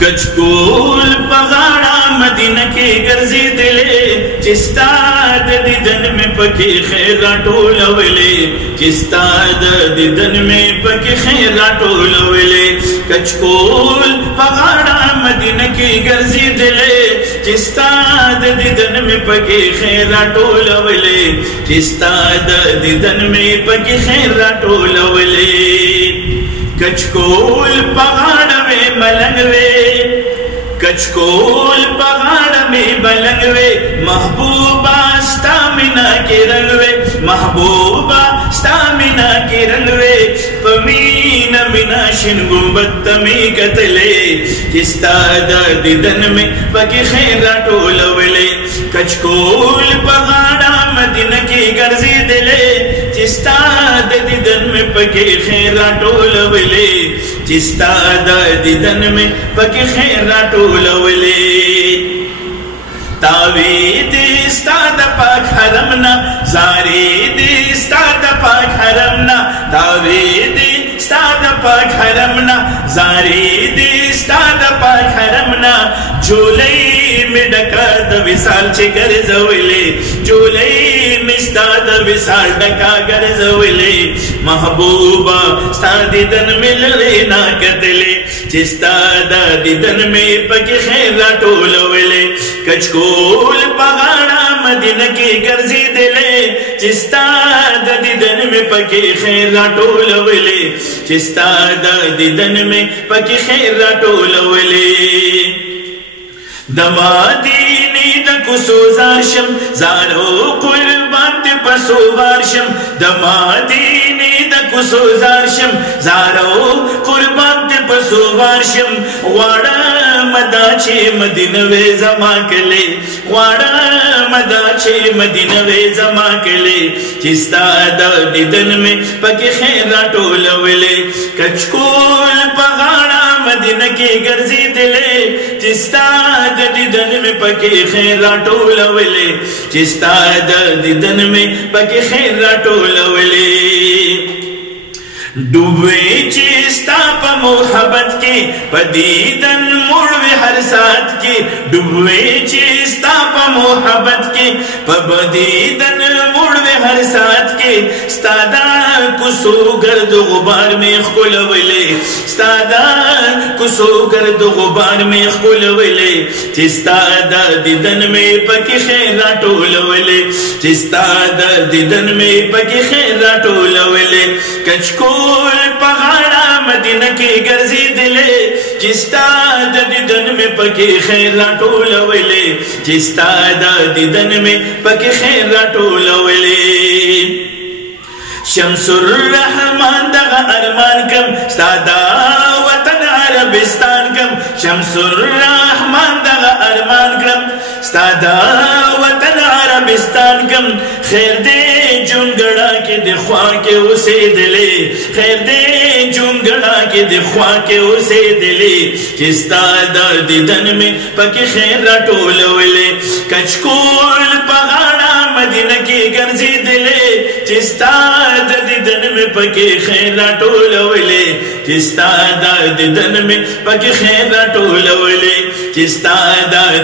کچکول پغاڑا مدینہ کی گرزی دلے چستا دیدن میں پکی خیر راٹولولے چستا دیدن میں پکی خیر راٹولولے کچکول پغاڑا مدینہ کی گرزی دلے چستا دیدن میں پکی خیر راٹولولے چستا دیدن میں پکی خیر راٹولولے کچکول پغاڑ میں ملنگ وے کچکول پغاڑ میں ملنگ وے محبوبہ ستامنا کے رنگ وے محبوبہ ستامنا کے رنگ وے پمین منا شن گنبت تمی قتلے چستا دیدن میں پکی خیر راٹولولے کچکول پغاڑا مدینہ کی گرزی دلے چستا دیدن میں پکی خیر راٹولولے چستا دیدن میں پکی خیر راٹولولے تاوید استاد پاک حرمنا زارید استاد پاک حرمنا تاوید استاد پاک حرمنا زارید استاد پاک حرمنا جولی میں ڈکا دا وصال چے گرزولے جولی میں استاد وصال ڈکا گرزولے محبوبہ ستا دیدن میں للینا قتلے چستا دیدن میں پکی خیر راٹولولے کچکول پغاڑا مدینہ کی گرزی دلے چستا دیدن میں پکی خیر راٹولولے چستا دیدن میں پکی خیر راٹولولے دمادینی دکسو زارشم زارو قربان تی پسو وارشم دمادینی دکسو زارشم زارو قربان تی پسو وارشم وارا مدا چھے مدینہ وے زمان کلے وارا مدا چھے مدینہ وے زمان کلے چستا دیدن میں پکی خیر راٹولولے کچکول پغاڑا مدینہ کی گرزی دلے چستا دیدن میں پکی خیر راٹولولے چستا دیدن میں پکی خیر راٹولولے ڈوبے چستا پا محبت کی پدیدن موڑوے ہر ساتھ کی ڈوبے چستا پا محبت کی پدیدن موڑوے ہر ساتھ کی ستادا کسو گرد غبار میں خلولے ستادا کسو گرد غبار میں خلولے چستا دیدن میں پکی خیر راٹولولے چستا دیدن میں پکی خیر راٹولولے کچکول پغاڑا مدینہ کی گرزی دلے چستا دیدن میں پکی خیر راٹولولے چستا دیدن میں پکی خیر راٹولولے شمس الرحمن دغا ارمان کم ستادا وطن عربستان کم شمس الرحمن دغا ارمان کم ستادا وطن عربستان کم خیر دے جنگڑا کے دخوا کے اسے دلے خیر دے جنگڑا کے دخوا کے اسے دلے چستا دیدن میں پکی خیر راٹولولے کچکول پغاڑا مدینہ کی گرزی دلے چستا دیدن میں پکی خیر راٹولولے چستا دیدن میں پکی خیر راٹولولے چستا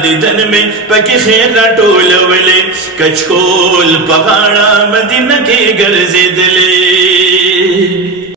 دیدن میں پکی خیر راٹولولے کچکول پغاڑا مدینہ کی گرزی دلے